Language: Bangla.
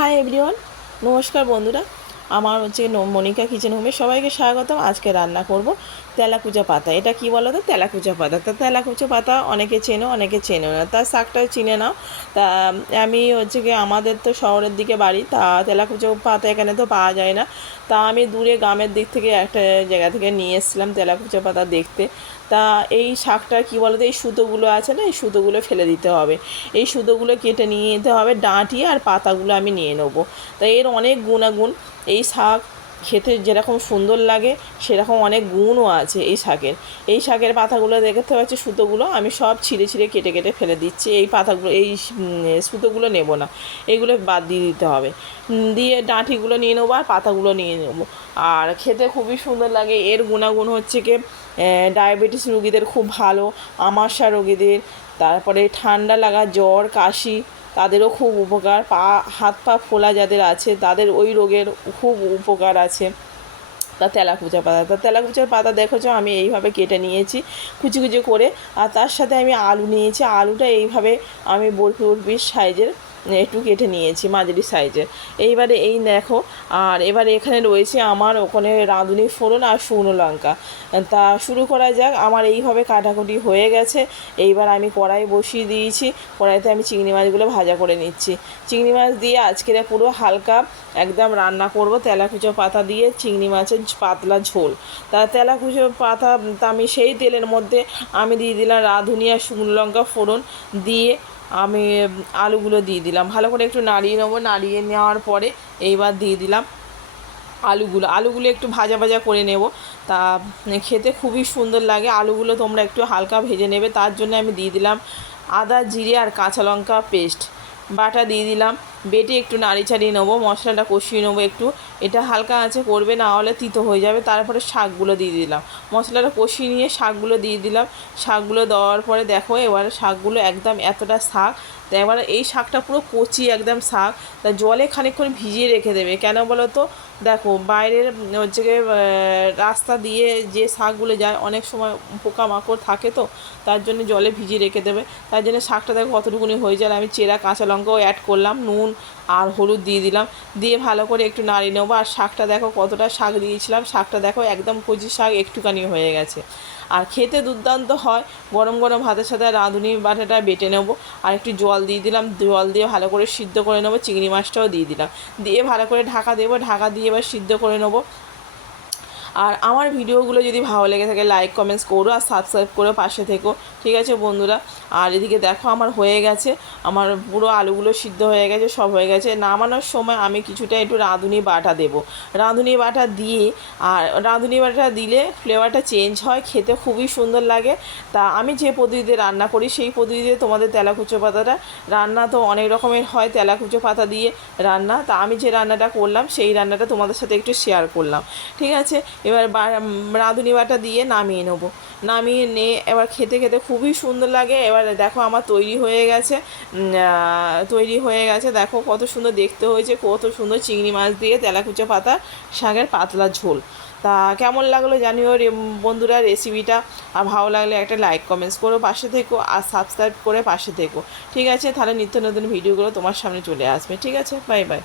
হাই এভরিওয়ান, নমস্কার বন্ধুরা। আমার মনিকা কিচেন হোমে সবাইকে স্বাগতম। আজকে রান্না করব তেলাকুচা পাতা। এটা কি বলো তো? তেলাকুচা পাতা। তা তেলাকুচা পাতা অনেকে চেনো, অনেকে চেনো না। তার শাকটা চিনে নাও। তা আমি আমাদের তো শহরের দিকে বাড়ি, তা তেলাকুচা পাতা এখানে তো পাওয়া যায় না। তা আমি দূরে গ্রামের দিক থেকে একটা জায়গা থেকে নিয়ে এসেছিলাম তেলাকুচা পাতা দেখতে। তা এই শাকটা কী বলো তো, এই সুতোগুলো আছে না, এই সুতোগুলো ফেলে দিতে হবে। এই সুতোগুলো কেটে নিয়ে নিতে হবে, ডাঁটি আর পাতাগুলো আমি নিয়ে নেবো। তা এর অনেক গুণাগুণ। এই শাক খেতে যেরকম সুন্দর লাগে সেরকম অনেক গুণও আছে এই শাকের। এই শাকের পাতাগুলো দেখতে পাচ্ছি, সুতোগুলো আমি সব ছিঁড়ে ছিঁড়ে কেটে কেটে ফেলে দিচ্ছি। এই পাতাগুলো, এই সুতোগুলো নেব না, এইগুলো বাদ দিয়ে দিতে হবে। দিয়ে ডাঁটিগুলো নিয়ে নেবো আর পাতাগুলো নিয়ে নেবো। আর খেতে খুবই সুন্দর লাগে। এর গুণাগুণ হচ্ছে কি, ডায়াবেটিস রোগীদের খুব ভালো, আমাশা রোগীদের, তারপরে ঠান্ডা লাগা, জ্বর, কাশি, তাদেরও খুব উপকার। হাত পা ফোলা যাদের আছে তাদের ওই রোগের খুব উপকার আছে। তা তেলাকুচা পাতা, তা তেলাকুচার পাতা দেখেছো আমি এইভাবে কেটে নিয়েছি কুচি কুচি করে। আর তার সাথে আমি আলু নিয়েছি। আলুটা এইভাবে আমি বরফি পিস সাইজের একটু কেটে নিয়েছি, মাঝারি সাইজের। এইবারে এই দেখো, আর এবারে এখানে রয়েছে আমার ওখানে রাঁধুনি ফোড়ন আর শুকনো লঙ্কা। তা শুরু করা যাক। আমার এইভাবে কাটাকুটি হয়ে গেছে। এইবার আমি কড়াই বসিয়ে দিয়েছি। কড়াইতে আমি চিংড়ি মাছগুলো ভাজা করে নিচ্ছি। চিংড়ি মাছ দিয়ে আজকের পুরো হালকা একদম রান্না করব তেলাকুচো পাতা দিয়ে চিংড়ি মাছের পাতলা ঝোল। তা তেলাকুচো পাতা আমি সেই তেলের মধ্যে আমি দিয়ে দিলাম রাঁধুনি আর শুকনো লঙ্কা ফোড়ন দিয়ে আমি আলুগুলো দিয়ে দিলাম। ভালো করে একটু নাড়িয়ে নেবো। নাড়িয়ে নেওয়ার পরে এইবার দিয়ে দিলাম আলুগুলো একটু ভাজা ভাজা করে নেব। তা খেতে খুবই সুন্দর লাগে। আলুগুলো তোমরা একটু হালকা ভেজে নেবে। তার জন্য আমি দিয়ে দিলাম আদা, জিরে আর কাঁচা লঙ্কা পেস্ট বাটা দিয়ে দিলাম। বেটে একটু নাড়ি চাড়িয়ে নেবো, মশলাটা কষিয়ে নেবো একটু। এটা হালকা আঁচে করবে, না হলে তিতো হয়ে যাবে। তারপরে শাকগুলো দিয়ে দিলাম। মশলাটা কষিয়ে নিয়ে শাকগুলো দিয়ে দিলাম। শাকগুলো দেওয়ার পরে দেখো, এবারে শাকগুলো একদম এতটা শাক, তা এবারে এই শাকটা পুরো কচি একদম শাক। তা জলে খানিকক্ষণ ভিজিয়ে রেখে দেবে। কেন বলো তো? দেখো বাইরের রাস্তা দিয়ে যে শাকগুলো যায় অনেক সময় পোকামাকড় থাকে, তো তার জন্য জলে ভিজিয়ে রেখে দেবে। তার জন্য শাকটা দেখো কতটুকুনি হয়ে যায়। আমি চেরা কাঁচা লঙ্কাও অ্যাড করলাম, নুন আর হলুদ দিয়ে দিলাম। দিয়ে ভালো করে একটু নাড়িয়ে নেবো। আর শাকটা দেখো কতটা শাক দিয়েছিলাম, শাকটা দেখো একদম কচি শাক একটুখানি হয়ে গেছে। আর খেতে দুর্দান্ত হয়। গরম গরম ভাতের সাথে রাঁধুনি বাটাটা বেটে নেবো। আর একটু জল দিয়ে দিলাম, জল দিয়ে ভালো করে সিদ্ধ করে নেবো। চিংড়ি মাছটাও দিয়ে দিলাম, দিয়ে ভালো করে ঢাকা দেবো। ঢাকা দিয়ে এবার সিদ্ধ করে নেবো। আর আমার ভিডিওগুলো যদি ভালো লেগে থাকে লাইক কমেন্টস করো আর সাবস্ক্রাইব করে পাশে থেকো, ঠিক আছে বন্ধুরা? আর এদিকে দেখো আমার হয়ে গেছে, আমার পুরো আলুগুলো সিদ্ধ হয়ে গেছে, সব হয়ে গেছে। নামানোর সময় আমি কিছুটা একটু রাঁধুনি বাটা দেবো। রাঁধুনি বাটা দিয়ে, আর রাঁধুনি বাটা দিলে ফ্লেভারটা চেঞ্জ হয়, খেতে খুবই সুন্দর লাগে। তা আমি যে পদ্ধতিতে রান্না করি সেই পদ্ধতিতে তোমাদের তেলাকুচো পাতাটা রান্না তো অনেক রকমের হয়, তেলাকুচো পাতা দিয়ে রান্না। তা আমি যে রান্নাটা করলাম সেই রান্নাটা তোমাদের সাথে একটু শেয়ার করলাম, ঠিক আছে? এবার রাঁধুনি বাটা দিয়ে নামিয়ে নেবো। নামিয়ে নিয়ে এবার খেতে খেতে খুবই সুন্দর লাগে। এবার দেখো আমার তৈরি হয়ে গেছে, দেখো কত সুন্দর দেখতে হয়েছে, কত সুন্দর চিংড়ি মাছ দিয়ে তেলাকুচো পাতা শাকের পাতলা ঝোল। তা কেমন লাগলো জানিও বন্ধুরা রেসিপিটা। আর ভালো লাগলে একটা লাইক কমেন্টস করো, পাশে থেকো আর সাবস্ক্রাইব করে পাশে থেকো, ঠিক আছে? তাহলে নিত্য নতুন ভিডিওগুলো তোমার সামনে চলে আসবে, ঠিক আছে? Bye bye.